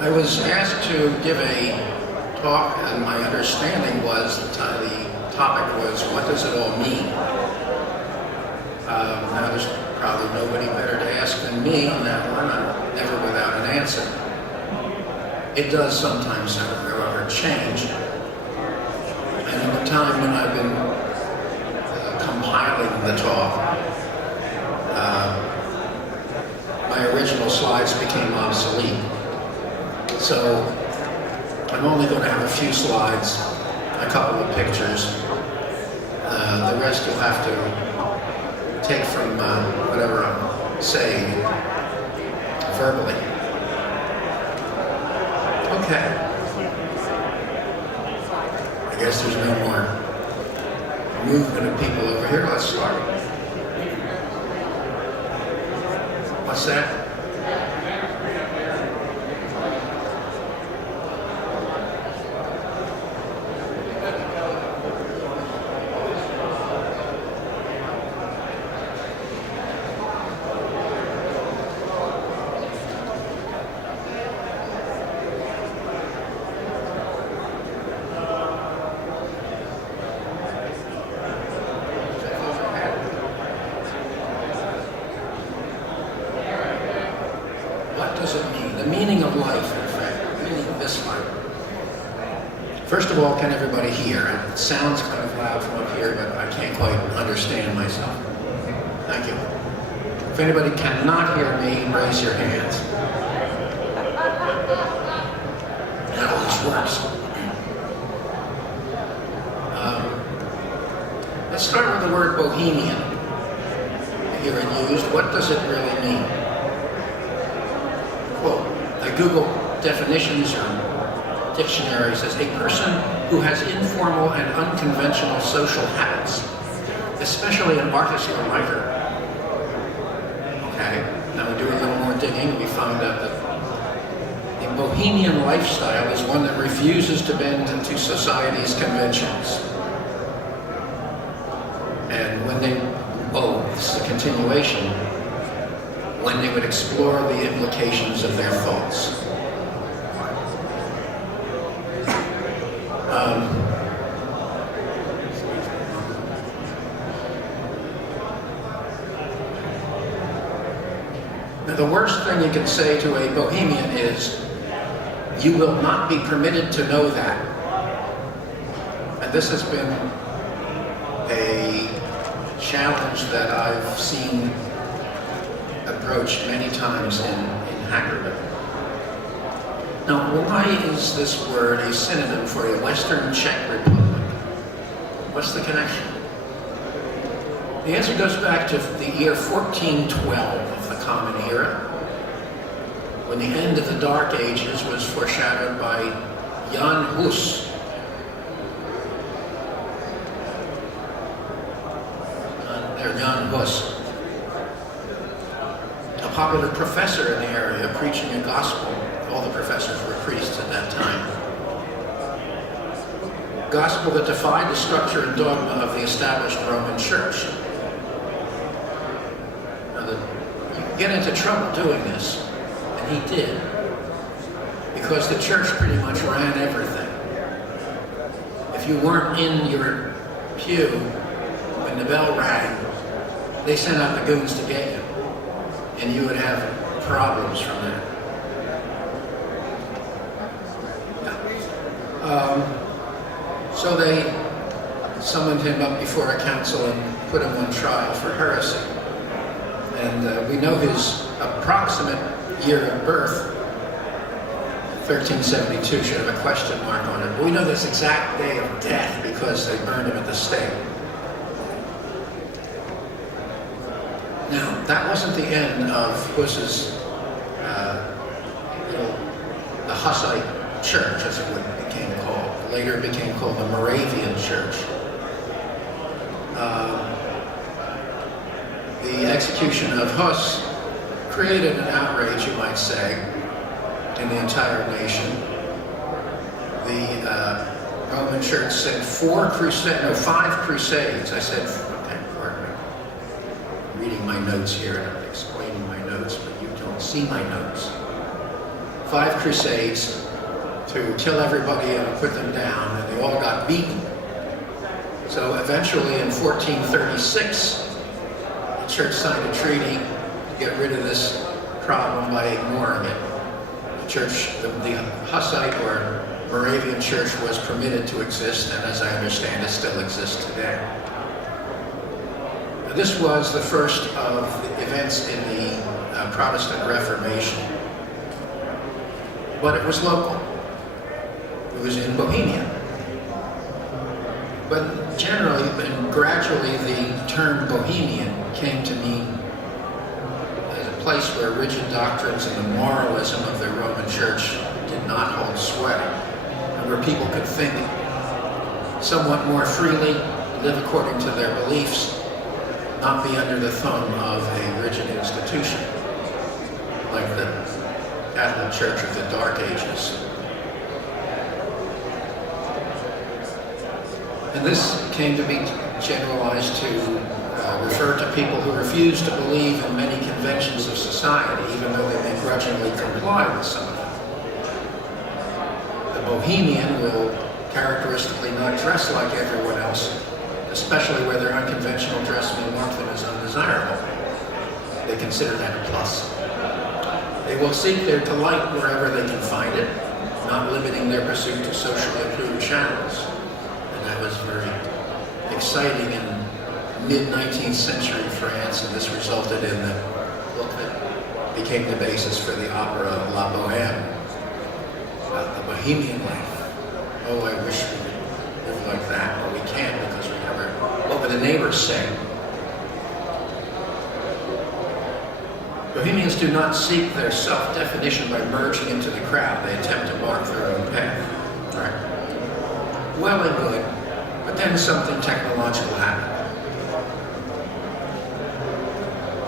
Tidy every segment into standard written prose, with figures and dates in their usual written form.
I was asked to give a talk, and my understanding was the topic was, what does it all mean? Now there's probably nobody better to ask than me on that one. I'm never without an answer. It does sometimes, however, change. And in the time when I've been compiling the talk, my original slides became obsolete. So I'm only going to have a few slides, a couple of pictures. The rest you'll have to take from whatever I'm saying verbally. Okay. I guess there's no more movement of people over here. Let's start. What's that? What does it mean? The meaning of life, in fact, the meaning of this life. First of all, can everybody hear? It sounds kind of loud from up here, but I can't quite understand myself. Thank you. If anybody cannot hear me, raise your hands. That always works. Let's start with the word bohemian. You hear it used. What does it really mean? Quote, I Google definitions or dictionaries as a person who has informal and unconventional social habits, especially an artist or writer. Okay, now we do a little more digging. We found out that the bohemian lifestyle is one that refuses to bend to society's conventions. And when they, this is a continuation, when they would explore the implications of their thoughts. Now the worst thing you can say to a bohemian is, you will not be permitted to know that. And this has been a challenge that I've seen approached many times in Hackerman. Now, why is this word a synonym for a Western Czech Republic? What's the connection? The answer goes back to the year 1412 of the Common Era, when the end of the Dark Ages was foreshadowed by Jan Hus. Jan Hus, a popular professor in the area preaching a gospel. All the professors were priests at that time. Gospel that defied the structure and dogma of the established Roman Church. Now, you can get into trouble doing this, and he did, because the church pretty much ran everything. If you weren't in your pew when the bell rang, they sent out the goons to get you, and you would have problems from that. So they summoned him up before a council and put him on trial for heresy. And we know his approximate year of birth, 1372, should have a question mark on it. But we know this exact day of death because they burned him at the stake. Now, that wasn't the end of Hus's, the Hussite church, as it became called. Later it became called the Moravian Church. The execution of Hus created an outrage, you might say, in the entire nation. The Roman Church sent 5 crusades. I said, okay, pardon me. I'm reading my notes here and I'm explaining my notes, but you don't see my notes. 5 crusades to kill everybody and put them down, and they all got beaten. So eventually in 1436, the church signed a treaty to get rid of this problem by ignoring it. The church, the Hussite or Moravian church was permitted to exist, and as I understand it, still exists today. This was the first of events in the Protestant Reformation, but it was local. It was in Bohemia. But generally and gradually the term Bohemian came to mean as a place where rigid doctrines and the moralism of the Roman Church did not hold sway, and where people could think somewhat more freely, live according to their beliefs, not be under the thumb of a rigid institution like the Catholic Church of the Dark Ages. And this came to be generalized to refer to people who refuse to believe in many conventions of society, even though they begrudgingly comply with some of them. The Bohemian will characteristically not dress like everyone else, especially where their unconventional dress may mark them as undesirable. They consider that a plus. They will seek their delight wherever they can find it, not limiting their pursuit to socially approved channels. And that was very exciting in mid-19th century France, and this resulted in the book that became the basis for the opera La Bohème, about the Bohemian life. Oh, I wish we could live like that, but we can't because we never, what would the neighbors say? Bohemians do not seek their self-definition by merging into the crowd. They attempt to mark their own path. Right? Well and good, but then something technological happened.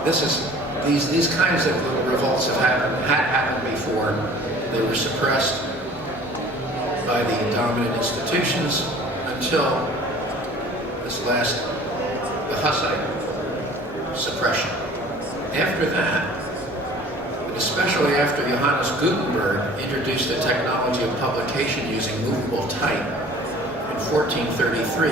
These kinds of little revolts had happened before. They were suppressed by the dominant institutions until this last, the Hussite suppression. After that, and especially after Johannes Gutenberg introduced the technology of publication using movable type in 1433,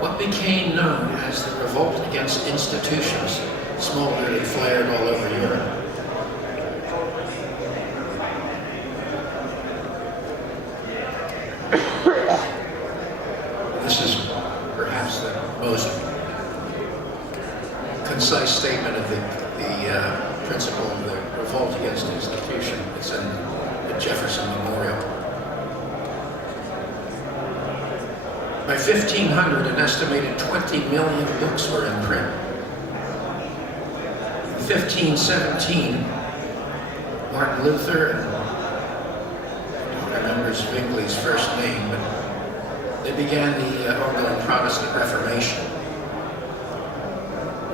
what became known as the revolt against institutions smoldered and flared all over Europe. This is perhaps the most concise statement of the principle of the revolt against institution. It's in the Jefferson Memorial. By 1500, an estimated 20 million books were in print. In 1517, Martin Luther, and I don't remember Zwingli's first name, but they began the ongoing Protestant Reformation,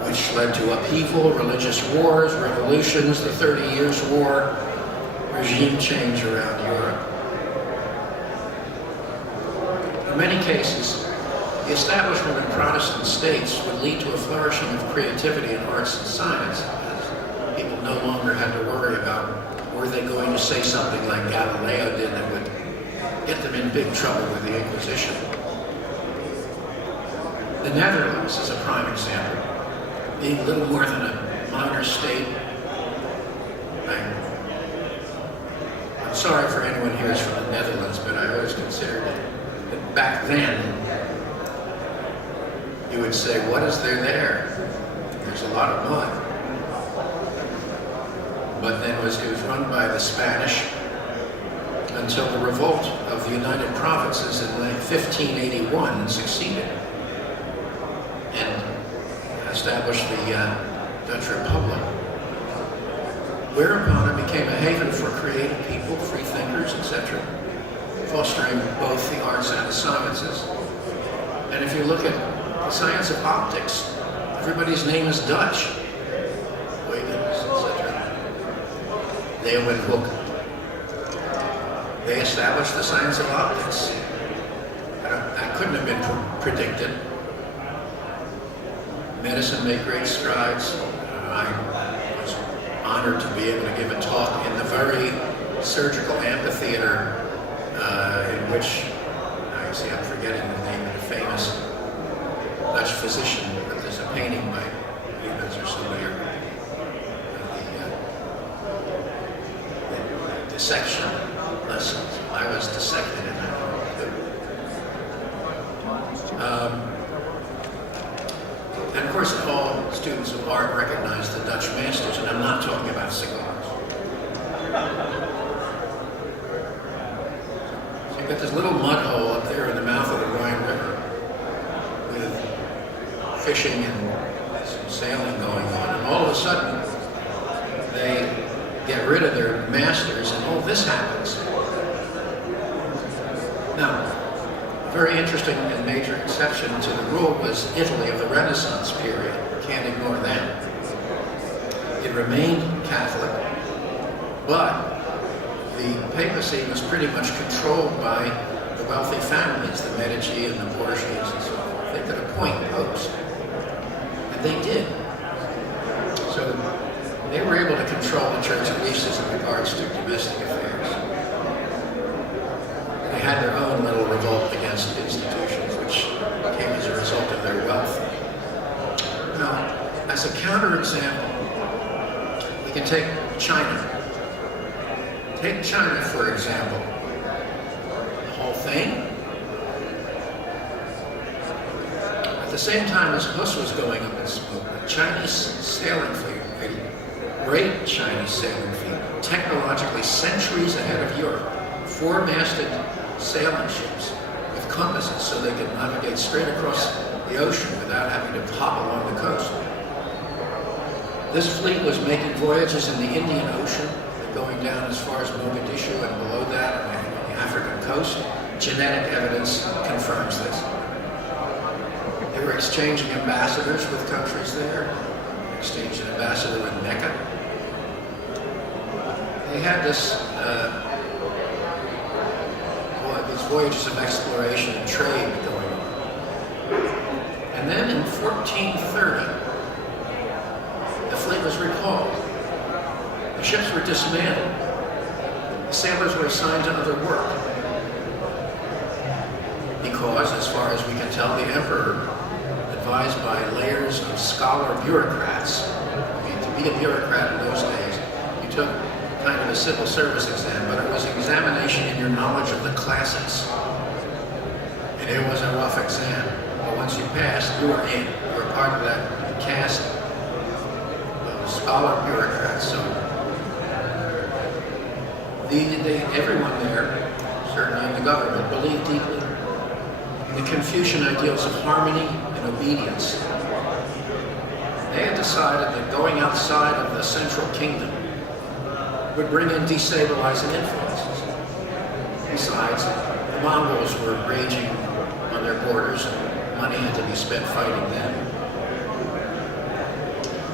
which led to upheaval, religious wars, revolutions, the 30 Years' War, regime change around Europe. In many cases, the establishment of Protestant states would lead to a flourishing of creativity in arts and science, as people no longer had to worry about were they going to say something like Galileo did that would get them in big trouble with the Inquisition. The Netherlands is a prime example. Being little more than a minor state. I'm sorry for anyone here who's from the Netherlands, but I always considered that back then, you would say, what is there there? There's a lot of mud. But then it was run by the Spanish until the revolt of the United Provinces in 1581 succeeded and established the Dutch Republic, whereupon it became a haven for creative people, free thinkers, etc., fostering both the arts and the sciences. And if you look at the science of optics, everybody's name is Dutch. Huygens, etc. Leeuwenhoek. They established the science of optics. That couldn't have been predicted. Medicine made great strides. I was honored to be able to give a talk in the very surgical amphitheater in which, I see I'm forgetting the name of the famous Dutch physician, but there's a painting by Rubens or somebody, the dissection lessons. I was dissected in that. And of course, all students of art recognize the Dutch masters, and I'm not talking about cigars. So you've got this little mud hole up there in the mouth of the Rhine River with fishing and some sailing going on, and all of a sudden they get rid of their masters, and all this happens. Now, a very interesting and major exception to the rule was Italy of the Renaissance period. Can't ignore that. It remained Catholic, but the papacy was pretty much controlled by the wealthy families, the Medici and the Borgias and so forth. They could appoint popes, and they did. So they were able to control the church, at least as it regards to domestic affairs. They had their own little revolt against institutions, which came as a result of their wealth. Now, as a counterexample, we can take China. Take China, for example. The whole thing. At the same time as Hus was going up in smoke, the Chinese sailing fleet, a great Chinese sailing fleet, technologically centuries ahead of Europe, four-masted sailing ships with compasses so they could navigate straight across the ocean without having to hop along the coast. This fleet was making voyages in the Indian Ocean, going down as far as Mogadishu and below that on the African coast. Genetic evidence confirms this. They were exchanging ambassadors with countries there, exchanged an ambassador with Mecca. They had this these voyages of exploration and trade going on. And then in 1430, the fleet was recalled. The ships were dismantled. The sailors were assigned to other work. Because, as far as we can tell, the emperor, advised by layers of scholar bureaucrats, I mean, to be a bureaucrat in those days, you took kind of a civil service exam, but it was an examination in your knowledge of the classics. And it was a rough exam. But once you passed, you were in. You were part of that caste of scholar bureaucrats. So everyone there, certainly in the government, believed deeply in the Confucian ideals of harmony and obedience. They had decided that going outside of the central kingdom would bring in destabilizing influences. Besides, the Mongols were raging on their borders, and money had to be spent fighting them.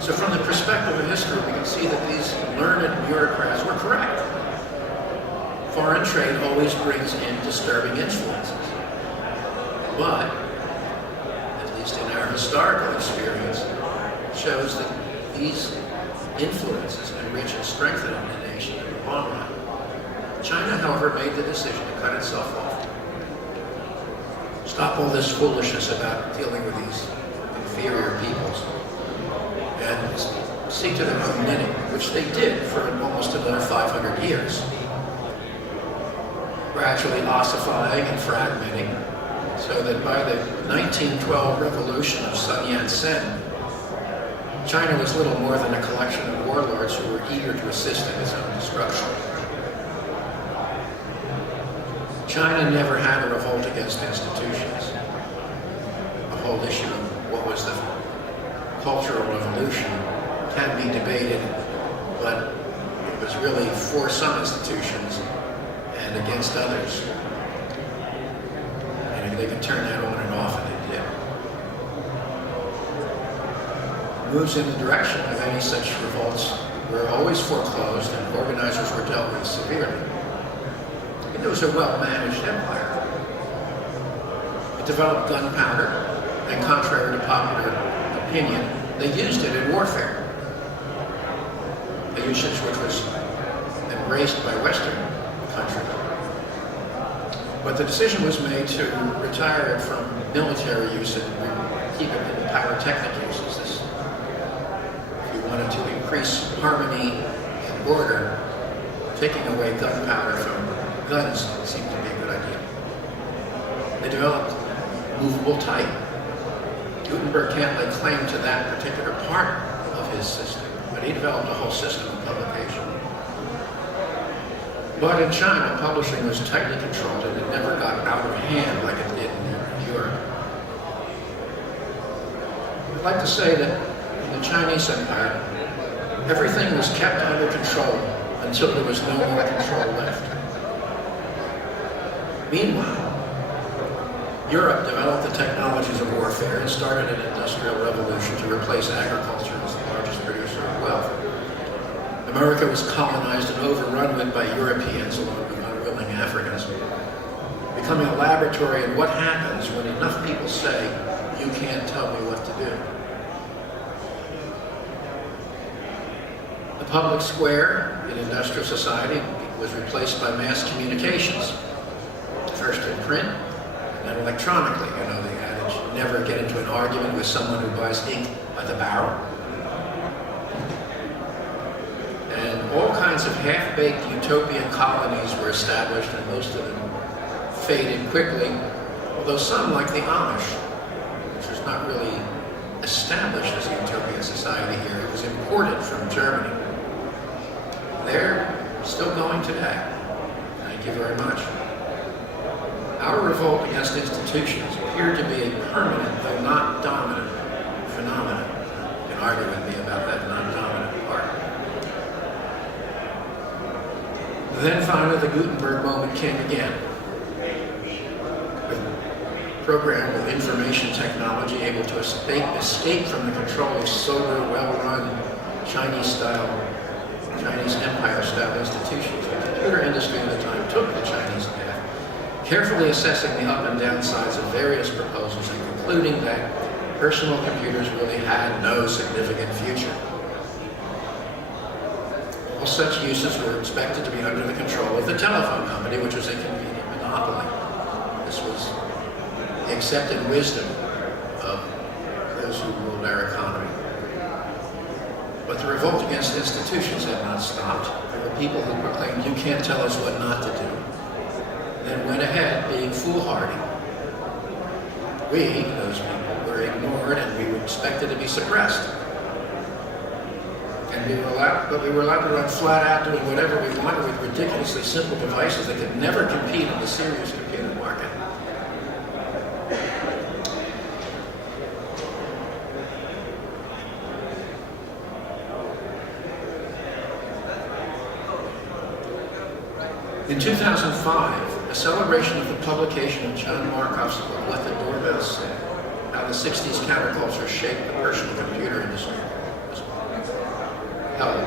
So from the perspective of history, we can see that these learned bureaucrats were correct. Foreign trade always brings in disturbing influences. But, at least in our historical experience, shows that these influences enrich and strengthen a nation in the long run. China, however, made the decision to cut itself off. Stop all this foolishness about dealing with these inferior peoples and see to their own knitting, which they did for almost another 500 years. Gradually ossifying and fragmenting, so that by the 1912 revolution of Sun Yat-sen, China was little more than a collection of warlords who were eager to assist in its own destruction. China never had a revolt against institutions. The whole issue of what was the Cultural Revolution can be debated, but it was really for some institutions and against others. And they could turn that on and off, and they did. Moves in the direction of any such revolts were always foreclosed, and organizers were dealt with severely. It was a well-managed empire. It developed gunpowder, and contrary to popular opinion, they used it in warfare. A usage which was embraced by Western But the decision was made to retire it from military use and keep it in pyrotechnic uses. If you wanted to increase harmony and order, taking away gunpowder from guns seemed to be a good idea. They developed movable type. Gutenberg can't lay claim to that particular part of his system, but he developed a whole system of publication. But in China, publishing was tightly controlled and it never got out of hand like it did in Europe. I'd like to say that in the Chinese Empire, everything was kept under control until there was no more control left. Meanwhile, Europe developed the technologies of warfare and started an industrial revolution to replace agriculture as the largest producer of wealth. America was colonized and overrun with by Europeans along with unwilling Africans, becoming a laboratory in what happens when enough people say, "You can't tell me what to do." The public square in industrial society was replaced by mass communications, first in print and electronically. You know the adage, never get into an argument with someone who buys ink by the barrel. And all kinds of half-baked utopian colonies were established, and most of them faded quickly, although some, like the Amish, which was not really established as a utopian society here, it was imported from Germany. They're still going today. Thank you very much. Our revolt against institutions appeared to be a permanent, though not dominant, phenomenon. You can argue with me about that non-dominant part. Then finally, the Gutenberg moment came again. With programmable information technology able to escape from the control of sober, well-run, Chinese empire-style institutions. The computer industry at the time took the Chinese path, carefully assessing the up and down sides of various proposals and concluding that personal computers really had no significant future. All such uses were expected to be under the control of the telephone company, which was a convenient monopoly. This was the accepted wisdom of those who ruled our economy. But the revolt against institutions had not stopped. There were people who proclaimed, "You can't tell us what not to do," and then went ahead being foolhardy. We, those people, were ignored and we were expected to be suppressed. And we were allowed to run flat out doing whatever we wanted with ridiculously simple devices that could never compete in the serious computer market. In 2005, a celebration of the publication of John Markov's book, Let the Doorbell Sing, How the 60s Counterculture Shaped the Personal Computer Industry, was held.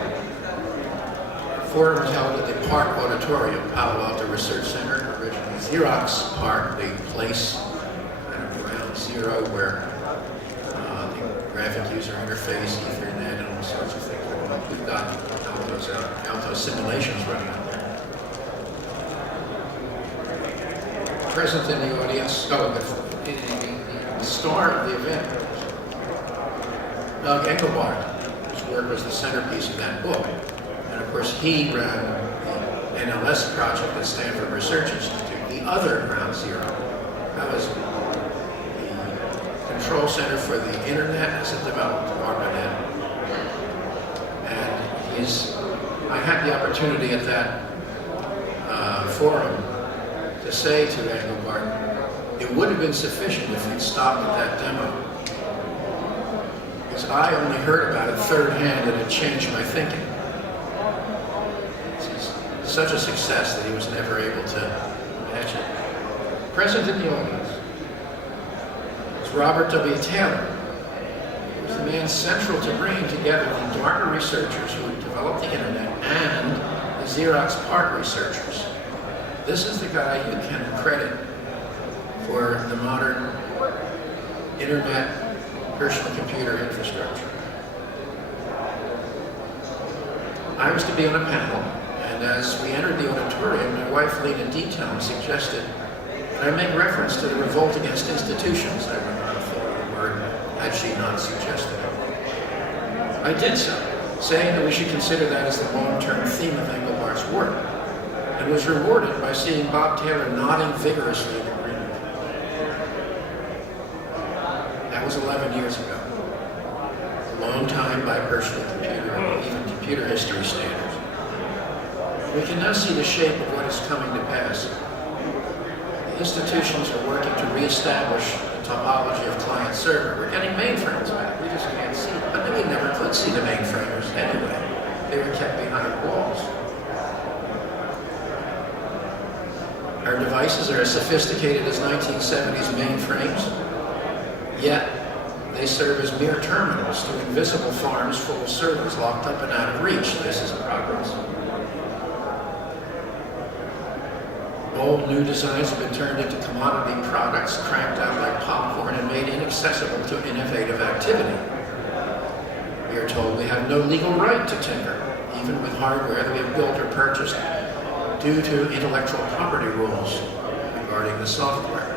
The forum was held at the Park Auditorium, Palo Alto Research Center, originally Xerox Park, the place kind of ground zero where the graphic user interface, Ethernet, and all sorts of things. We've got Alto simulations running on there. Present in the audience, the star of the event, Doug Engelbart, whose work was the centerpiece of that book. And of course, he ran the NLS project at Stanford Research Institute, the other ground zero. That was the control center for the internet as it developed, ARPANET. And I had the opportunity at that forum to say to Engelbart, it would have been sufficient if you'd stopped at that demo. Because I only heard about it third hand and it changed my thinking. It's such a success that he was never able to match it. Present in the audience is Robert W. Taylor. He was the man central to bringing together the DARPA researchers who had developed the internet and the Xerox PARC researchers. This is the guy you can credit for the modern internet personal computer infrastructure. I was to be on a panel, and as we entered the auditorium, my wife Lena Detail suggested I make reference to the revolt against institutions. I would not have thought of the word had she not suggested it. I did so, saying that we should consider that as the long-term theme of Engelbart's work, and was rewarded by seeing Bob Taylor nodding vigorously in agreement. That was 11 years ago. A long time by personal computer and even computer history standards. We can now see the shape of what is coming to pass. The institutions are working to reestablish the topology of client-server. We're getting mainframes back. We just can't see them. But we never could see the mainframers anyway. They were kept behind walls. Our devices are as sophisticated as 1970s mainframes, yet they serve as mere terminals to invisible farms full of servers locked up and out of reach. This is progress. Old new designs have been turned into commodity products, cranked out like popcorn and made inaccessible to innovative activity. We are told we have no legal right to tinker, even with hardware that we have built or purchased, due to intellectual property rules regarding the software.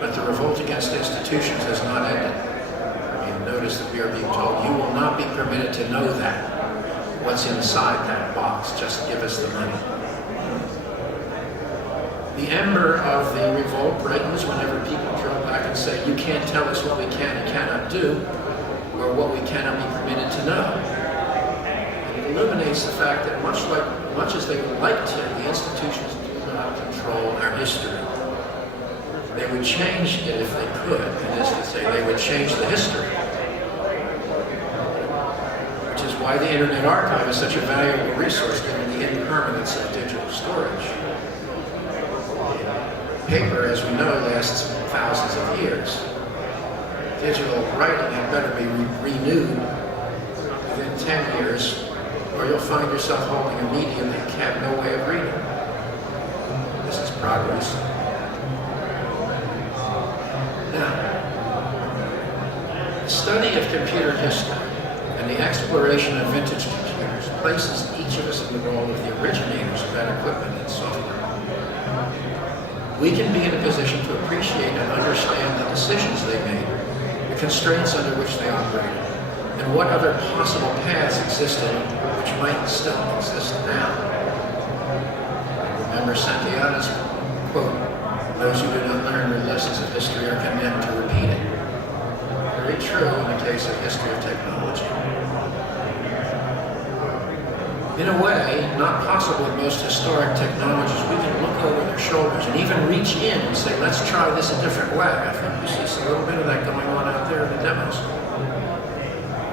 But the revolt against institutions has not ended. You notice that we are being told you will not be permitted to know that. What's inside that box? Just give us the money. The ember of the revolt brightens whenever people draw back and say, you can't tell us what we can and cannot do, or what we cannot be permitted to know. And it illuminates the fact that much as they would like to, the institutions do not control our history. They would change it if they could, that is to say, they would change the history. Which is why the Internet Archive is such a valuable resource given the impermanence of digital storage. Paper, as we know, lasts thousands of years. Digital writing had better be renewed within 10 years, or you'll find yourself holding a medium that you have no way of reading. This is progress. Now, the study of computer history and the exploration of vintage computers places each of us in the role of the originators of that equipment and software. We can be in a position to appreciate and understand the decisions they made, the constraints under which they operated, and what other possible paths existed which might still exist now. Remember Santayana's quote, "Those who do not learn their lessons of history are condemned to repeat it." Very true in the case of history of technology. In a way, not possible with most historic technologies, we can look over their shoulders and even reach in and say, let's try this a different way. I think we see a little bit of that going on out there in the demos.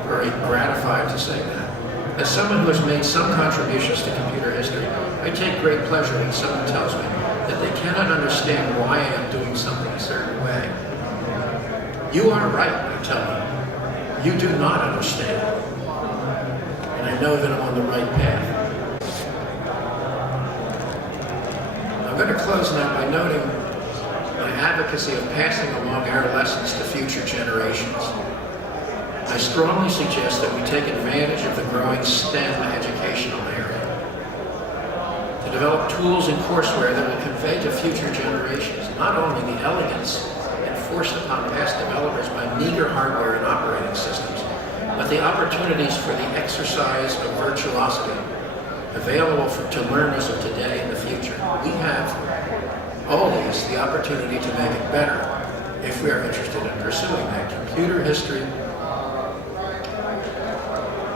Very gratified to say that. As someone who has made some contributions to computer history, I take great pleasure when someone tells me that they cannot understand why I am doing something a certain way. You are right, I tell them. You do not understand. And I know that I'm on the right path. I'm going to close now by noting my advocacy of passing along our lessons to future generations. I strongly suggest that we take advantage of the growing STEM educational area to develop tools and courseware that will convey to future generations not only the elegance enforced upon past developers by meager hardware and operating systems, but the opportunities for the exercise of virtuosity available to learners of today and the future. We have always the opportunity to make it better if we are interested in pursuing that. Computer history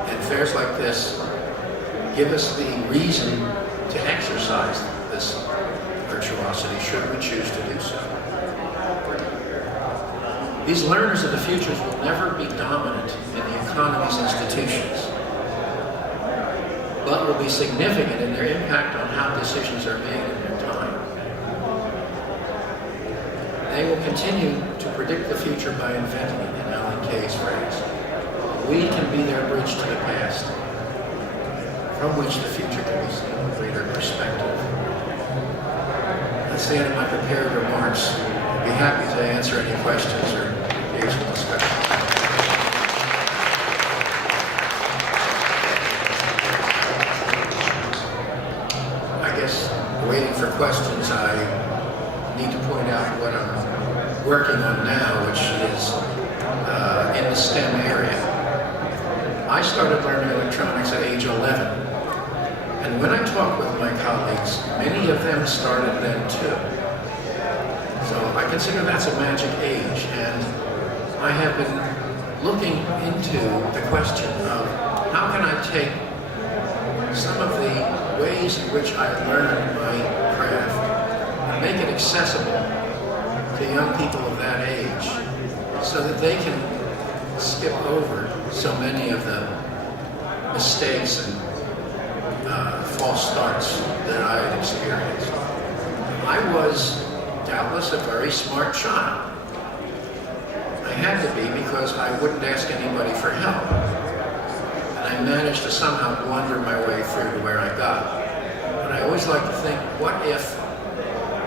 and fairs like this give us the reason to exercise this virtuosity should we choose to do so. These learners of the futures will never be dominant in the economy's institutions, but will be significant in their impact on how decisions are made in their time. They will continue to predict the future by inventing it, in Alan Kay's phrase. We can be their bridge to the past, from which the future can be seen in greater perspective. That's the end of my prepared remarks. I'd be happy to answer any questions or engage in discussion. for questions, I need to point out what I'm working on now, which is in the STEM area. I started learning electronics at age 11. And when I talk with my colleagues, many of them started then too. So I consider that's a magic age. And I have been looking into the question of how can I take some of the ways in which I learned my craft and make it accessible to young people of that age so that they can skip over so many of the mistakes and false starts that I had experienced. I was doubtless a very smart child. I had to be because I wouldn't ask anybody for help. And I managed to somehow blunder my way through to where I got. And I always like to think, what if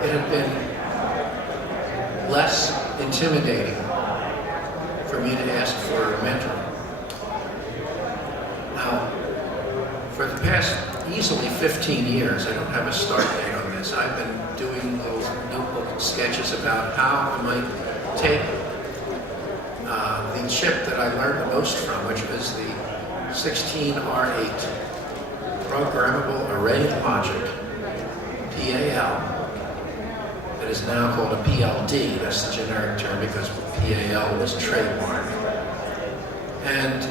it had been less intimidating for me to ask for a mentor? Now, for the past easily 15 years, I don't have a start date on this, I've been doing little notebook sketches about how I might take the chip that I learned the most from, which was the 16R8 Programmable Array Logic, PAL, that is now called a PLD. That's the generic term because PAL was trademarked. And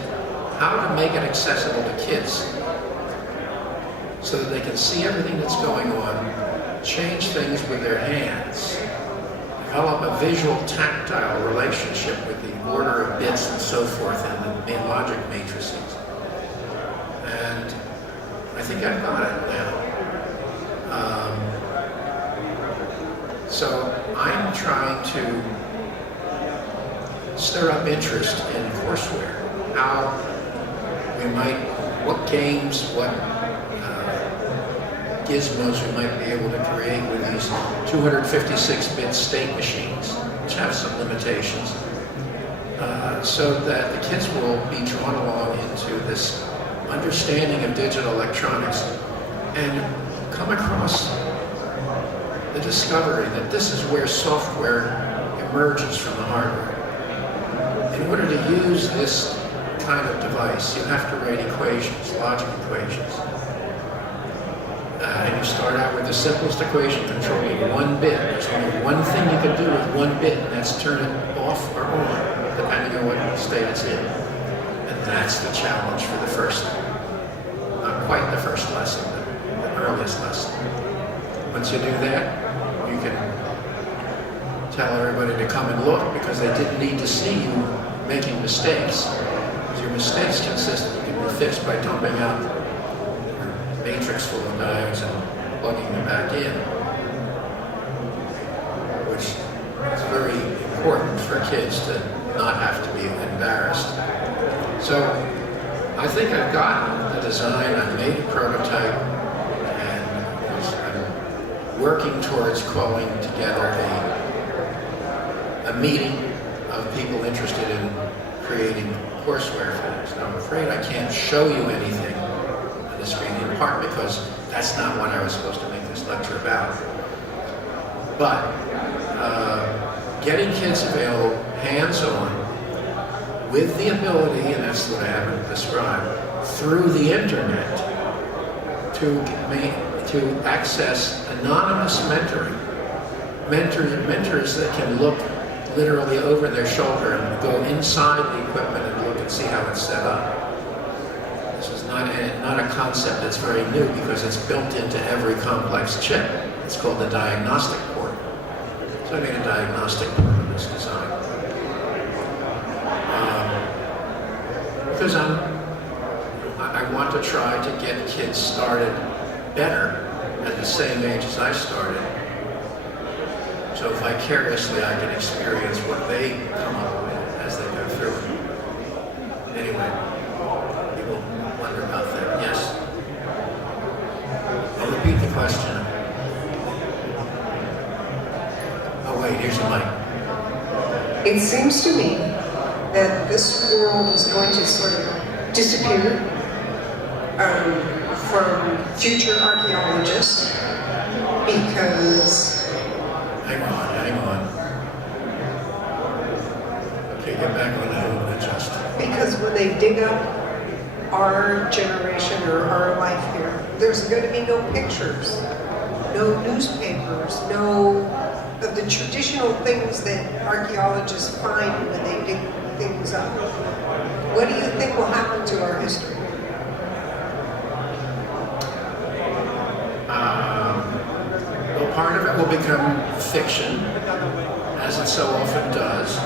how to make it accessible to kids so that they can see everything that's going on, change things with their hands, develop a visual tactile relationship with the order of bits and so forth in the logic matrices. And I think I've got it now. So I'm trying to stir up interest in courseware, how we might, what games, what gizmos we might be able to create with these 256-bit state machines, which have some limitations, so that the kids will be drawn along into this understanding of digital electronics and come across the discovery that this is where software emerges from the hardware. In order to use this kind of device, you have to write equations, logic equations. And you start out with the simplest equation controlling one bit. There's only one thing you can do with one bit, and that's turn it off or on, depending on what state it's in. And that's the challenge for the first, not quite the first lesson, but the earliest lesson. Once you do that, you can tell everybody to come and look because they didn't need to see you making mistakes. Because your mistakes can be fixed by dumping out your matrix full of diodes and plugging them back in, which is very important for kids to not have to be embarrassed. So I think I've got the design, I've made a prototype, and I'm working towards calling together a meeting of people interested in creating courseware for this. Now I'm afraid I can't show you anything on the screen, in part because that's not what I was supposed to make this lecture about. But getting kids available hands-on with the ability, and that's what I haven't described, through the internet to access anonymous mentoring. Mentors that can look literally over their shoulder and go inside the equipment and look and see how it's set up. This is not a concept that's very new because it's built into every complex chip. It's called the diagnostic port. So I made a diagnostic port in this design. Because I want to try to get kids started better at the same age as I started. So vicariously I can experience what they come up with as they go through it. Anyway, people wonder about that. Yes? I'll repeat the question. Oh wait, here's the mic. It seems to me that this world is going to sort of disappear from future archaeologists Because Hang on. Okay, get back on that and adjust. Because when they dig up our generation or our life here, there's going to be no pictures, no newspapers, no of the traditional things that archaeologists find when they dig things up. What do you think will happen to our history? Well, part of it will become fiction, as it so often does,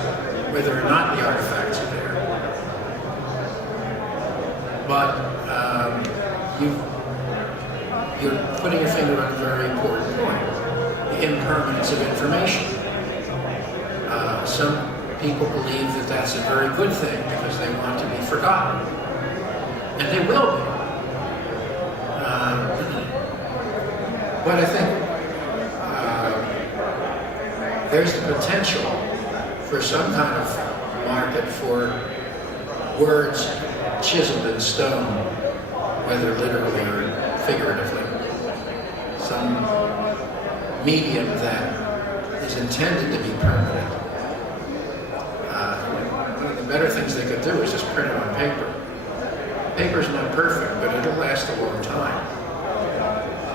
whether or not the artifacts are there. But you're putting your finger on a very important point, the impermanence of information. Some people believe that that's a very good thing because they want to be forgotten. And they will be. But I think there's the potential for some kind of market for words chiseled in stone, whether literally or figuratively. Some medium that is intended to be permanent. One of the better things they could do is just print it on paper. Paper's not perfect, but it'll last a long time.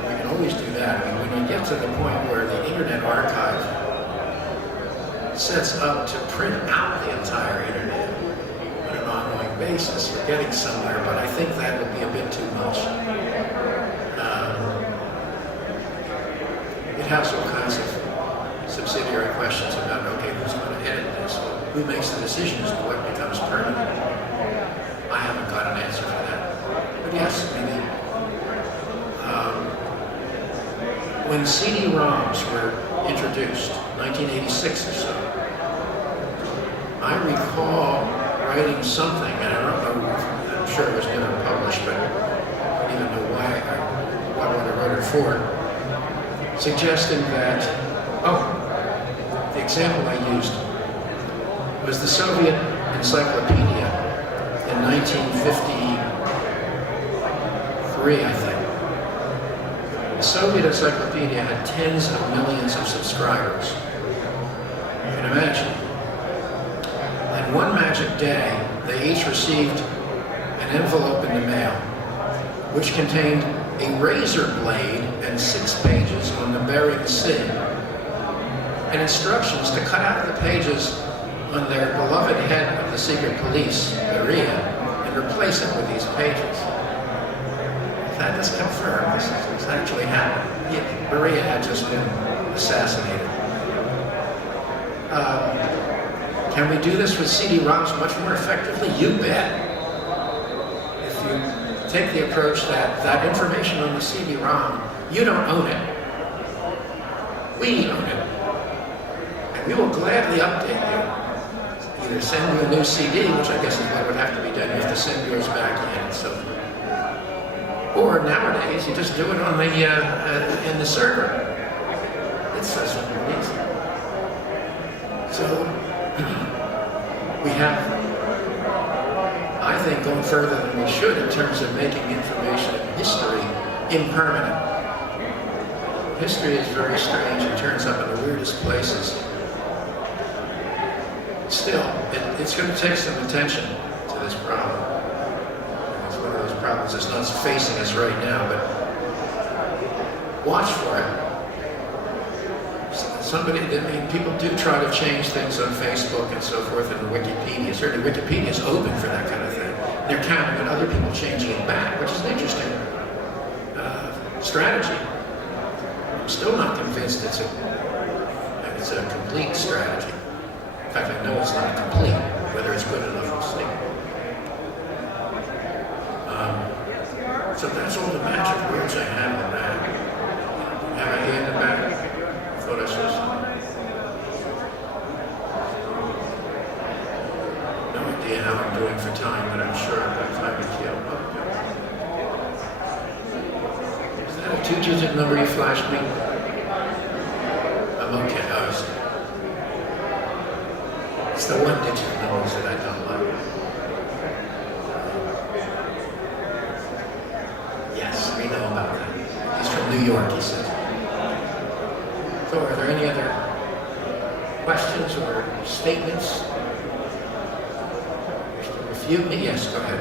We can always do that. I mean, when you get to the point where the Internet Archive sets up to print out the entire Internet on an ongoing basis, we're getting somewhere, but I think that would be a bit too much. It has all kinds of subsidiary questions about, okay, who's going to edit this? Who makes the decision as to what becomes permanent? I haven't got an answer for that. But yes, I mean, when CD-ROMs were introduced, 1986 or so, I recall writing something, and I don't know, I'm sure it was never published, but I don't even know what I wrote it for, suggesting that, the example I used was the Soviet encyclopedia in 1953, I think. The Soviet encyclopedia had tens of millions of subscribers. You can imagine. And one magic day, they each received an envelope in the mail, which contained a razor blade and 6 pages on the Bering Sea, and instructions to cut out the pages on their beloved head of the secret police, Beria, and replace it with these pages. I've had this confirmed. This actually happened. Beria had just been assassinated. Can we do this with CD-ROMs much more effectively? You bet. If you take the approach that that information on the CD-ROM, you don't own it. We own it. And we will gladly update you. Either send you a new CD, which I guess is what would have to be done. You have to send yours back in and so forth. Or nowadays, you just do it on the in the server. It's so simple and easy. So we have, I think, gone further than we should in terms of making information and history impermanent. History is very strange and turns up in the weirdest places. Still, it's going to take some attention to this problem. It's one of those problems that's not facing us right now, but watch for it. People do try to change things on Facebook and so forth, and Wikipedia. Certainly Wikipedia is open for that kind of thing. They're counting on other people changing it back, which is an interesting strategy. I'm still not convinced it's a complete strategy. In fact, I know it's not complete, whether it's good enough, we'll see. So that's all the magic words I have on that. Have a hand in the back? I thought I saw something. No idea how I'm doing for time, but I'm sure I've got time to kill. Is that a 2-digit number you flashed me? I'm okay. It's the 1-digit numbers that I don't like. Yes, we know about that. He's from New York, he said. So are there any other questions or statements? Mr. Refute me? Yes, go ahead.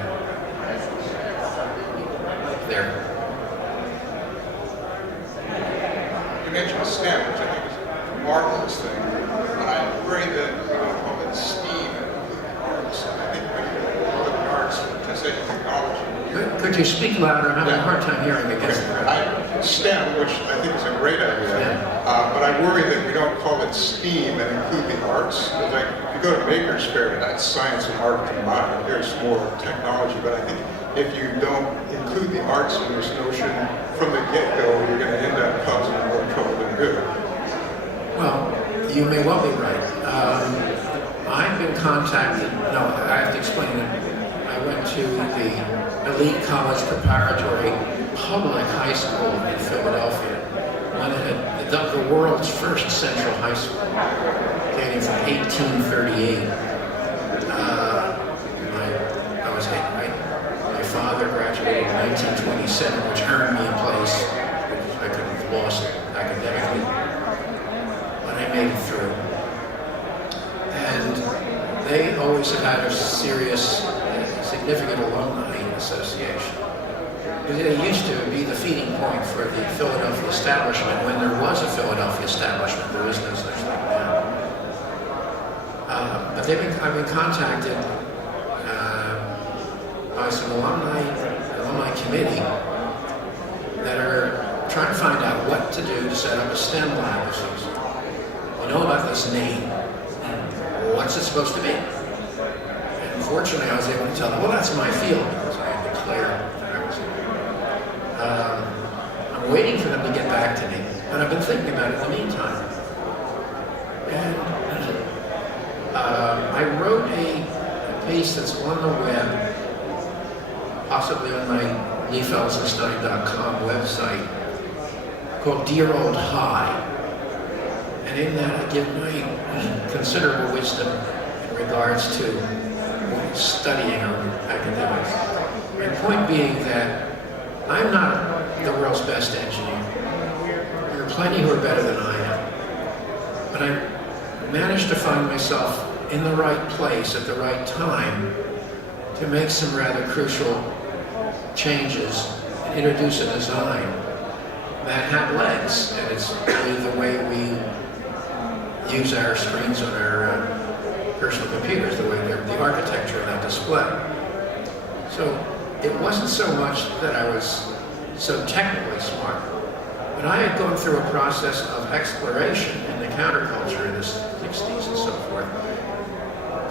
There. You mentioned STEM, which I think is a marvelous thing, but I worry that we don't call it STEAM and include the arts. I think we can call it the arts, just say technology. Could you speak louder? I'm having a hard time hearing against the crowd. STEM, which I think is a great idea, but I worry that we don't call it STEAM and include the arts. Because like, if you go to Maker's Fair, that's science and art combined. There's more technology, but I think if you don't include the arts in this notion from the get-go, you're going to end up causing more trouble than good. Well, you may well be right. I've been contacted, no, I have to explain it. I went to the elite college preparatory public high school in Philadelphia, one that had the world's first central high school, dating from 1838. My father graduated in 1927, which earned me a place, which I could have lost academically, but I made it through. And they always have had a serious, significant alumni association. They used to be the feeding point for the Philadelphia establishment when there was a Philadelphia establishment. There is no such thing now. But I've been contacted by some alumni committee that are trying to find out what to do to set up a STEM lab. We know about this name. What's it supposed to be? And fortunately, I was able to tell them, well, that's my field, because I had declared that I was I'm waiting for them to get back to me, but I've been thinking about it in the meantime. And I wrote a piece that's on the web, possibly on my Felsenstein.com website, called Dear Old High. And in that I give my considerable wisdom in regards to studying or academics. My point being that I'm not the world's best engineer. There are plenty who are better than I am. But I managed to find myself in the right place at the right time to make some rather crucial changes and introduce a design that had legs. And it's really the way we use our screens on our personal computers, the way the architecture of that display. So it wasn't so much that I was so technically smart, but I had gone through a process of exploration in the counterculture in the 60s and so forth,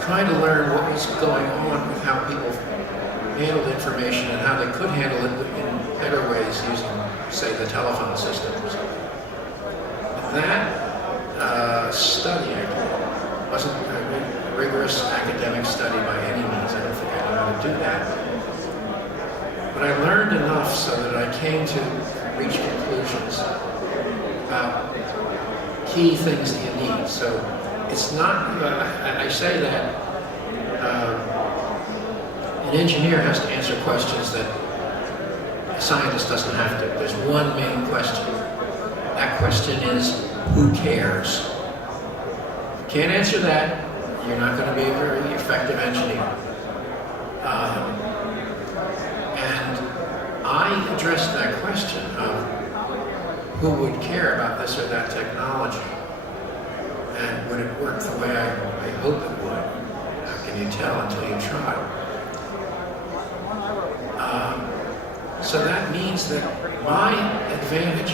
trying to learn what was going on with how people handled information and how they could handle it in better ways using, say, the telephone systems. That study wasn't a rigorous academic study by any means. I don't think I know how to do that. But I learned enough so that I came to reach conclusions about key things that you need. So it's not, I say that an engineer has to answer questions that a scientist doesn't have to. There's one main question. That question is, who cares? If you can't answer that, you're not going to be a very effective engineer. And I addressed that question of who would care about this or that technology, and would it work the way I hope it would? How can you tell until you try? So that means that my advantage,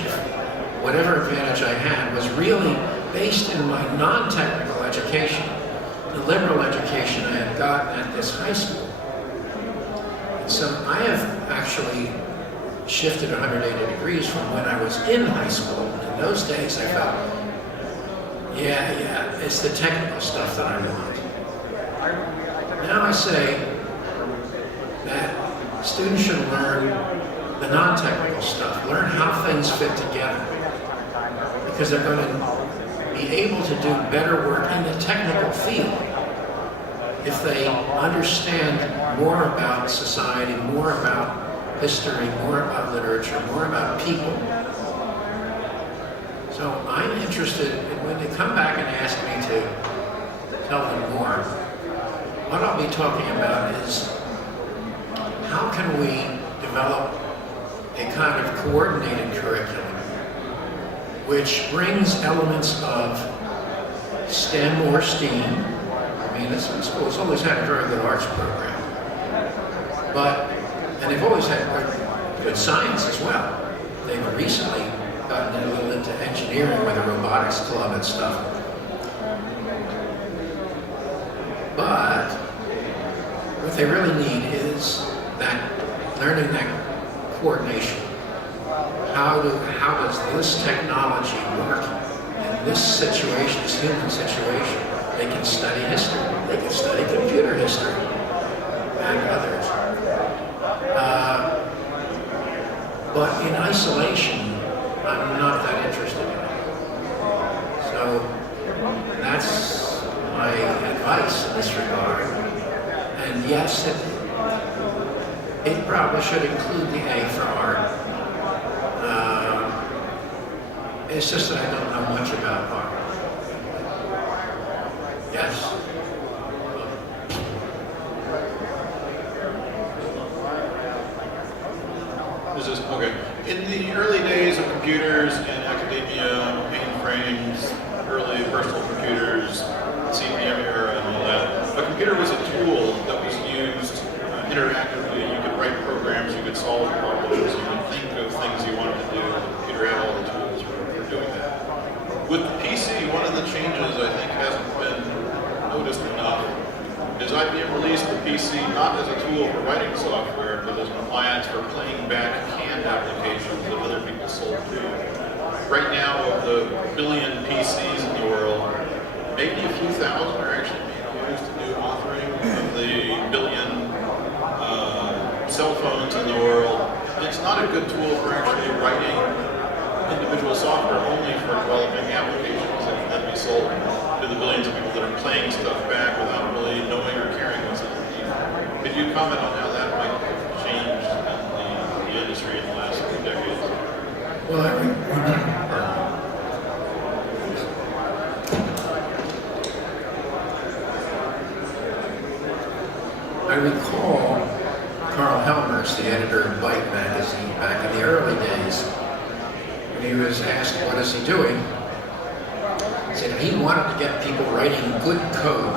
whatever advantage I had, was really based in my non-technical education, the liberal education I had gotten at this high school. And so I have actually shifted 180 degrees from when I was in high school. In those days I felt, yeah, it's the technical stuff that I want. Now I say that students should learn the non-technical stuff, learn how things fit together, because they're going to be able to do better work in the technical field if they understand more about society, more about history, more about literature, more about people. So I'm interested, when they come back and ask me to tell them more, what I'll be talking about is how can we develop a kind of coordinated curriculum which brings elements of STEM or STEAM. I mean, this school's always had a very good arts program, and they've always had good science as well. They've recently gotten a little into engineering with a robotics club and stuff. But what they really need is that learning that coordination. How does this technology work in this situation, this human situation? They can study history. They can study computer history and others. But in isolation, I'm not that interested in it. So that's my advice in this regard. And yes, it probably should include the A for art. It's just that I don't know much about art. Yes? Okay. In the early days of computers in academia, mainframes, early personal computers, CPM era and all that, a computer was a tool that was used interactively. You could write programs, you could solve problems, you could think of things you wanted to do. The computer had all the tools for doing that. With the PC, one of the changes I think hasn't been noticed enough is IBM released the PC not as a tool for writing software, but as an appliance for playing back canned applications that other people sold to. Right now, of the billion PCs in the world, maybe a few thousand are actually being used to do authoring. Of the billion cell phones in the world, it's not a good tool for actually writing individual software, only for developing applications that can then be sold to the billions of people that are playing stuff back without really knowing or caring what's underneath. Could you comment on how that might have changed in the industry in the last few decades? Well, I recall Carl Helmers, the editor of Byte magazine, back in the early days, when he was asked, what is he doing? He said he wanted to get people writing good code.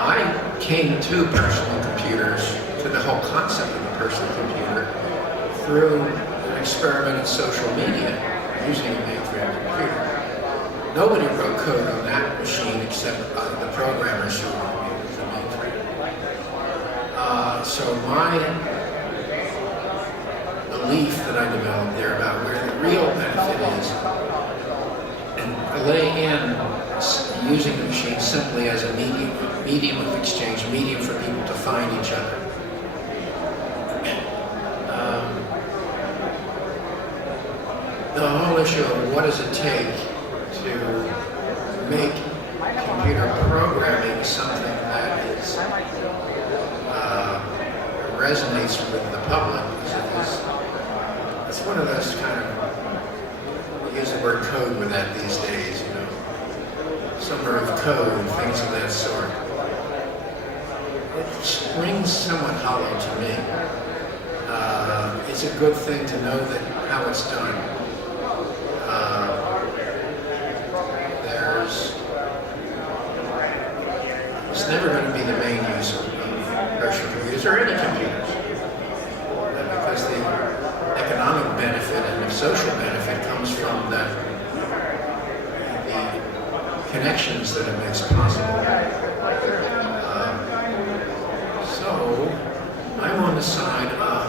I came to personal computers, to the whole concept of a personal computer, through an experiment in social media using a mainframe computer. Nobody wrote code on that machine except the programmers who used the mainframe. So my belief that I developed there about where the real benefit is, and lay in using the machine simply as a medium of exchange, medium for people to find each other. The whole issue of what does it take to make computer programming something that is resonates with the public it's one of those kind of, we use the word code with that these days, you know, summer of code, things of that sort. It rings somewhat hollow to me. It's a good thing to know that how it's done. It's never going to be the main use of personal computers or any computers, because the economic benefit and the social benefit comes from the connections that it makes possible. So I'm on the side of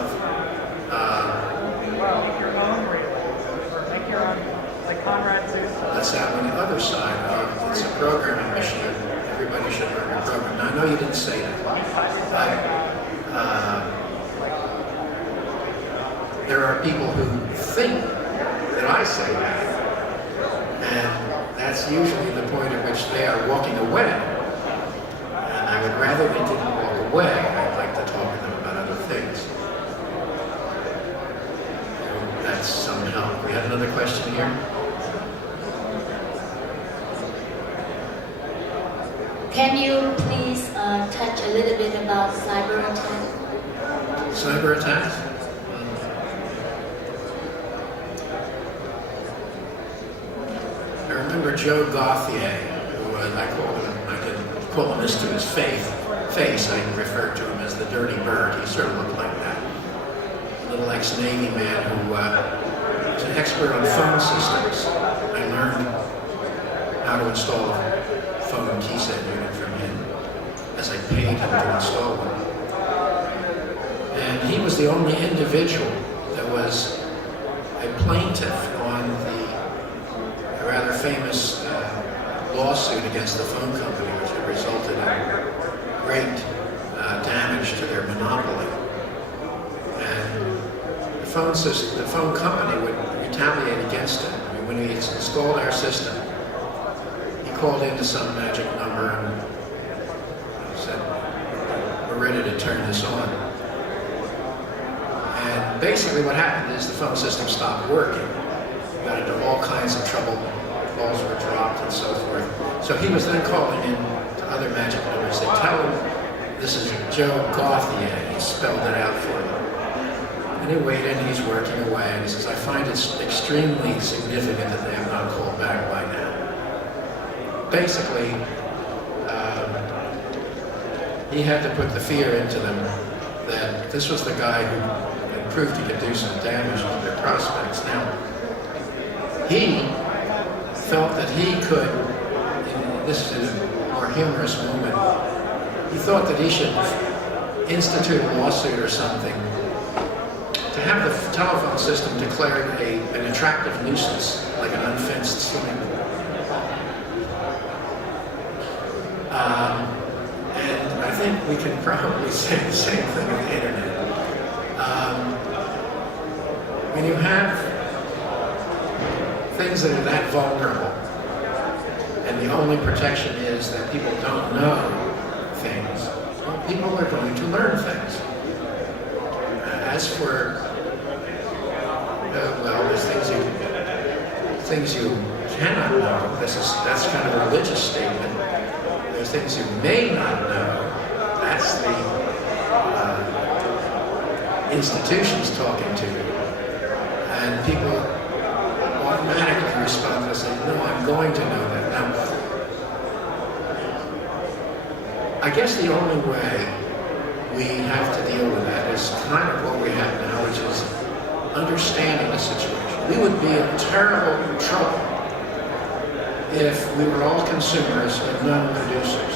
let's have on the other side of it's a programming machine. Everybody should learn to program. Now, I know you didn't say that. There are people who think that I say that, and that's usually the point at which they are walking away. And I would rather they didn't walk away. I'd like to talk to them about other things. That's another question here? Can you please touch a little bit about cyber attack? Cyber attacks? I remember Joe Gauthier, who I could call him this to his face. I referred to him as the dirty bird. He sort of looked like that. A little ex-Navy man who was an expert on phone systems. I learned how to install a phone keyset unit from him as I paid him to install one. And he was the only individual that was a plaintiff on the rather famous lawsuit against the phone company, which had resulted in great damage to their monopoly. And the phone company would retaliate against it. I mean, when he installed our system, he called into some magic number and said, "We're ready to turn this on." And basically what happened is the phone system stopped working. We got into all kinds of trouble. Calls were dropped and so forth. So he was then calling in to other magic numbers. They tell him, "This is Joe Gauthier." He spelled it out for them. And he waited and he's working away. And he says, "I find it extremely significant that they have not called back by now." Basically, he had to put the fear into them that this was the guy who had proved he could do some damage to their prospects. Now, he felt that he could, this is a more humorous moment, he thought that he should institute a lawsuit or something to have the telephone system declared an attractive nuisance, like an unfenced swimming pool. And I think we can probably say the same thing with the internet. When you have things that are that vulnerable, and the only protection is that people don't know things, well, people are going to learn things. As for, there's things you cannot know. That's kind of a religious statement. There's things you may not know. That's the institutions talking to you. And people automatically respond to say, "No, I'm going to know that." Now, I guess the only way we have to deal with that is kind of what we have now, which is understanding the situation. We would be in terrible trouble if we were all consumers and none producers.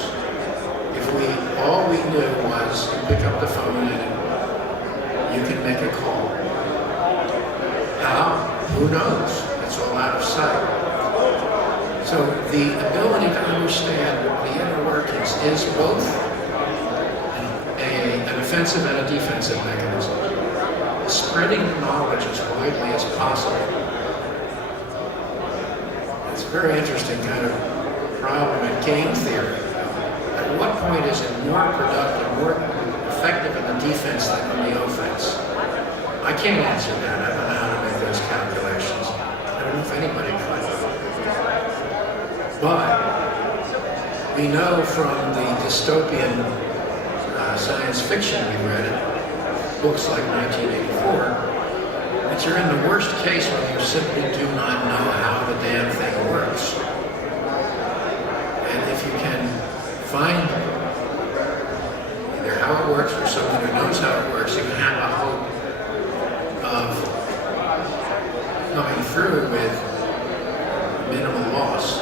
If all we knew was you pick up the phone and you can make a call. How? Who knows? It's all out of sight. So the ability to understand the inner workings is both an offensive and a defensive mechanism. Spreading knowledge as widely as possible. It's a very interesting kind of problem in game theory. At what point is it more productive, more effective in the defense than in the offense? I can't answer that. I don't know how to make those calculations. I don't know if anybody can. But we know from the dystopian science fiction we read, books like 1984, that you're in the worst case when you simply do not know how the damn thing works. And if you can find either how it works or someone who knows how it works, you can have a hope of coming through with minimal loss.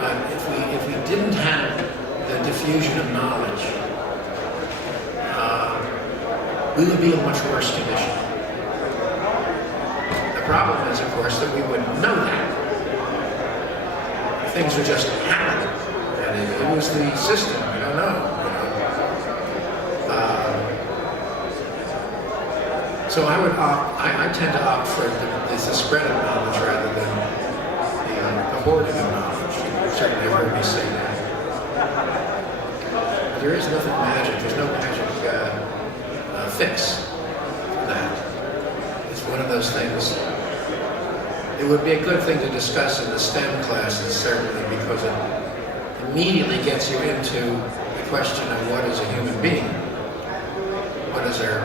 But if we didn't have the diffusion of knowledge, we would be in much worse condition. The problem is, of course, that we wouldn't know that. Things would just happen. And it was the system, we don't know. So I tend to opt for the spread of knowledge rather than the hoarding of knowledge. You've certainly heard me say that. There is nothing magic. There's no magic fix for that. It's one of those things it would be a good thing to discuss in the STEM classes, certainly, because it immediately gets you into the question of what is a human being? What is our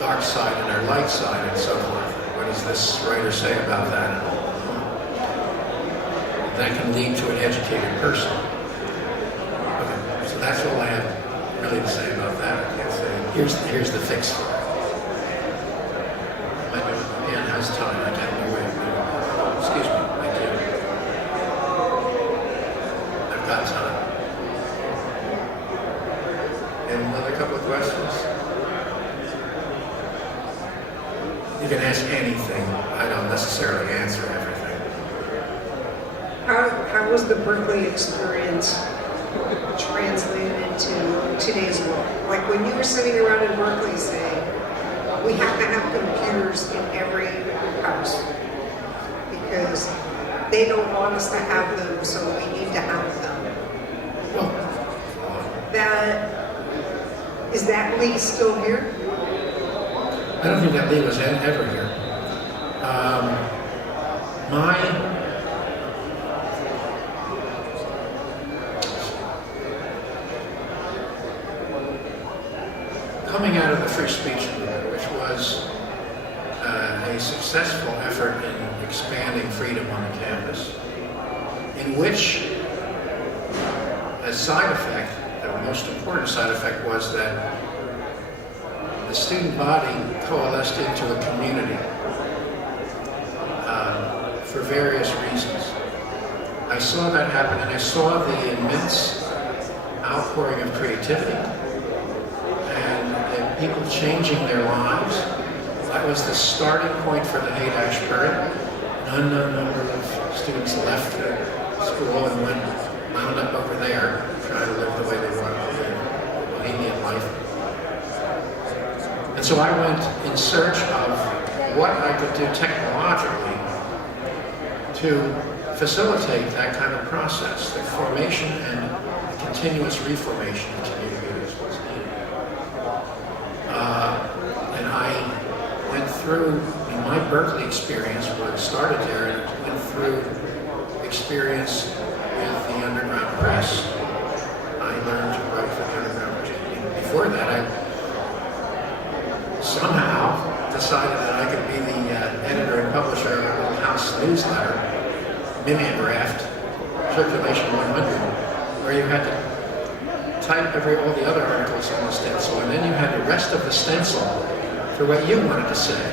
dark side and our light side and so forth? What does this writer say about that? That can lead to an educated person. Okay, so that's all I have really to say about that. I can't say, here's the fix for it. Am I doing, again, how's time? I can't do it. Excuse me, thank you. I've got time. And another couple of questions? You can ask anything. I don't necessarily answer everything. How was the Berkeley experience translated into today's world? Like when you were sitting around in Berkeley saying, we have to have computers in every house because they don't want us to have them, so we need to have them. Well, Is that Lee still here? I don't think that Lee was ever here. Coming out of the free speech movement, which was a successful effort in expanding freedom on the campus, in which a side effect, the most important side effect, was that the student body coalesced into a community for various reasons. I saw that happen, and I saw the immense outpouring of creativity and people changing their lives. That was the starting point for the Haight-Ashbury. An unknown number of students left the school and wound up over there, trying to live the way they wanted to live, Bohemian life. And so I went in search of what I could do technologically to facilitate that kind of process. The formation and the continuous reformation of communities was needed. And I went through, in my Berkeley experience, where it started there, and went through experience with the underground press. I learned to write for the underground press. Before that, I somehow decided that I could be the editor and publisher of a little house newsletter, mimeographed, Circulation 100, where you had to type all the other articles on the stencil, and then you had the rest of the stencil for what you wanted to say.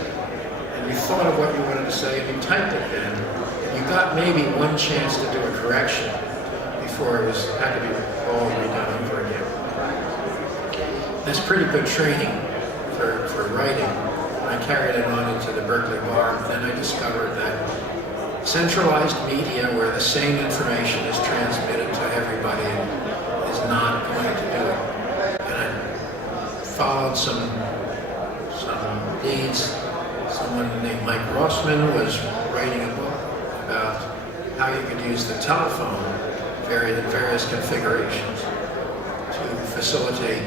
And you thought of what you wanted to say, and you typed it in, and you got maybe one chance to do a correction before it had to be all redone over again. That's pretty good training for writing. I carried it on into the Berkeley Bar. Then I discovered that centralized media where the same information is transmitted to everybody is not going to do it. And I followed some leads. Someone named Mike Rossman was writing a book about how you could use the telephone in various configurations to facilitate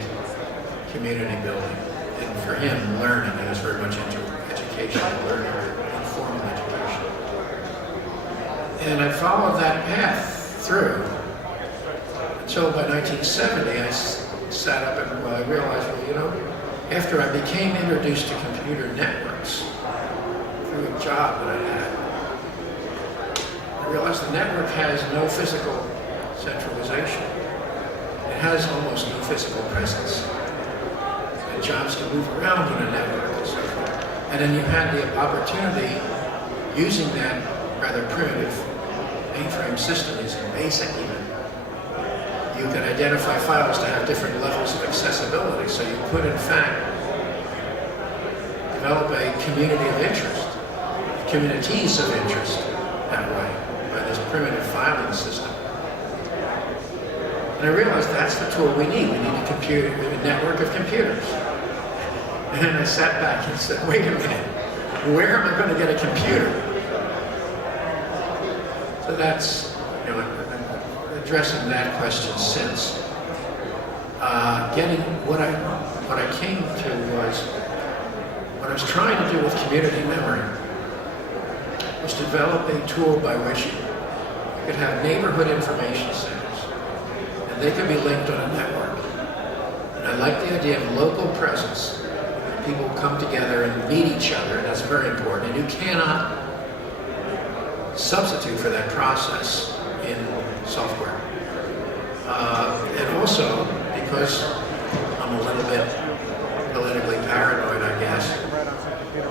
community building. And for him, learning, he was very much into education, learning, informal education. And I followed that path through until by 1970 I sat up and I realized, well, after I became introduced to computer networks through a job that I had, I realized the network has no physical centralization. It has almost no physical presence. And jobs can move around in a network and so forth. And then you had the opportunity, using that rather primitive mainframe system, using BASIC even, you could identify files to have different levels of accessibility. So you could, in fact, develop a community of interest, communities of interest that way, by this primitive filing system. And I realized that's the tool we need. We need a network of computers. And I sat back and said, wait a minute, where am I going to get a computer? So that's, addressing that question since. What I came to was, what I was trying to do with community memory was to develop a tool by which you could have neighborhood information centers, and they could be linked on a network. And I like the idea of local presence. People come together and meet each other, and that's very important. And you cannot substitute for that process in software. And also, because I'm a little bit politically paranoid, I guess,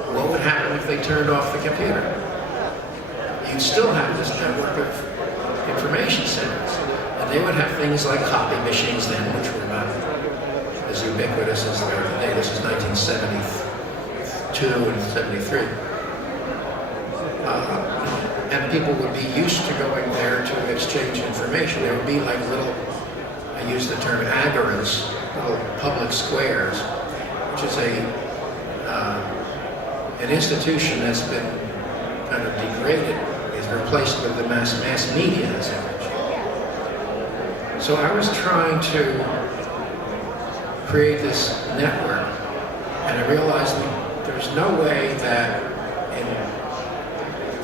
what would happen if they turned off the computer? You'd still have this network of information centers. And they would have things like copy machines then, which were not as ubiquitous as they are today. This is 1972 and 73. And people would be used to going there to exchange information. There would be like little, I use the term agoras, little public squares, which is an institution that's been kind of degraded, is replaced with the mass media as image. So I was trying to create this network, and I realized there's no way that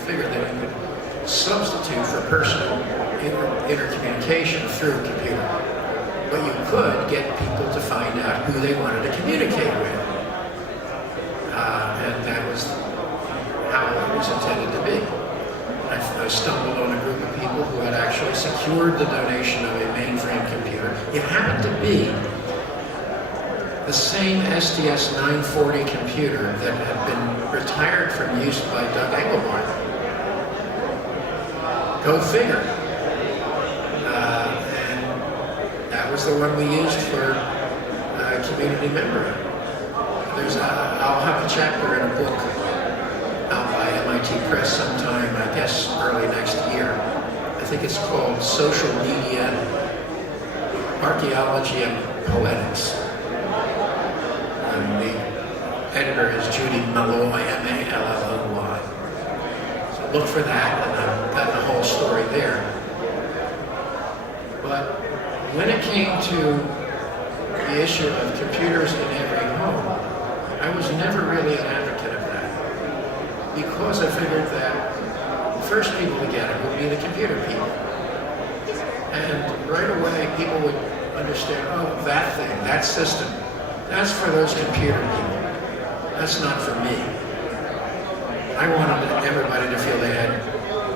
that you could substitute for personal intercommunication through a computer. But you could get people to find out who they wanted to communicate with. And that was how it was intended to be. I stumbled on a group of people who had actually secured the donation of a mainframe computer. It happened to be the same SDS 940 computer that had been retired from use by Doug Engelbart. Go figure. And that was the one we used for community memory. I'll have a chapter in a book out by MIT Press sometime, I guess early next year. I think it's called Social Media, Archaeology and Poetics. And the editor is Judy Malloy, M-A-L-L-O-Y. So look for that, and I've got the whole story there. But when it came to the issue of computers in every home, I was never really an advocate of that, because I figured that the first people to get it would be the computer people. And right away, people would understand, oh, that thing, that system, that's for those computer people. That's not for me. I wanted everybody to feel they had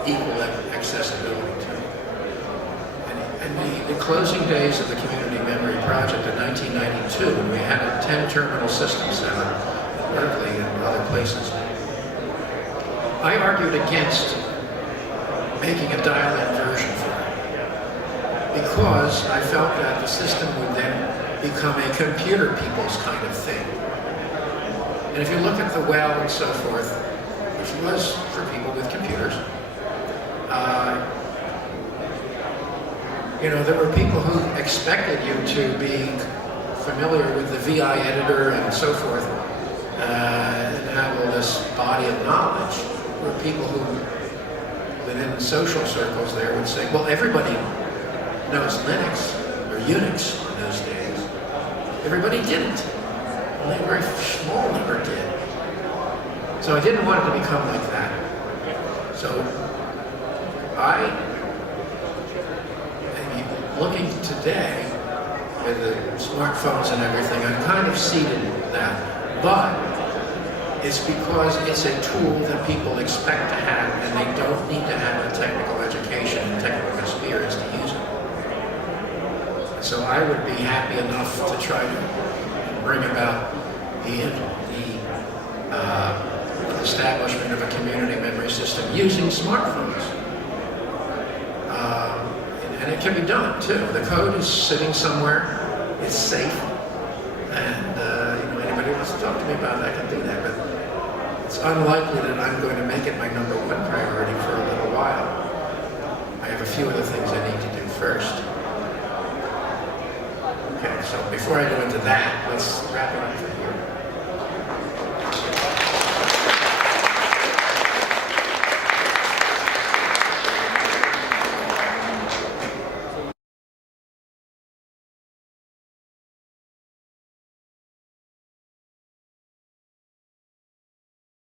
equal accessibility to it. And the closing days of the Community Memory Project in 1992, when we had a 10-terminal system center in Berkeley and other places, I argued against making a dial-in version for it, because I felt that the system would then become a computer people's kind of thing. And if you look at the well and so forth, which was for people with computers, there were people who expected you to be familiar with the VI editor and so forth, and have all this body of knowledge. There were people who, within social circles there, would say, well, everybody knows Linux or Unix in those days. Everybody didn't. Only a very small number did. So I didn't want it to become like that. So looking today with the smartphones and everything, I've kind of seeded that. But it's because it's a tool that people expect to have, and they don't need to have a technical education and technical experience to use it. So I would be happy enough to try to bring about the establishment of a community memory system using smartphones. And it can be done too. The code is sitting somewhere, it's safe, and anybody who wants to talk to me about it, I can do that. But it's unlikely that I'm going to make it my number one priority for a little while. I have a few other things I need to do first. Okay, so before I go into that, let's wrap it up.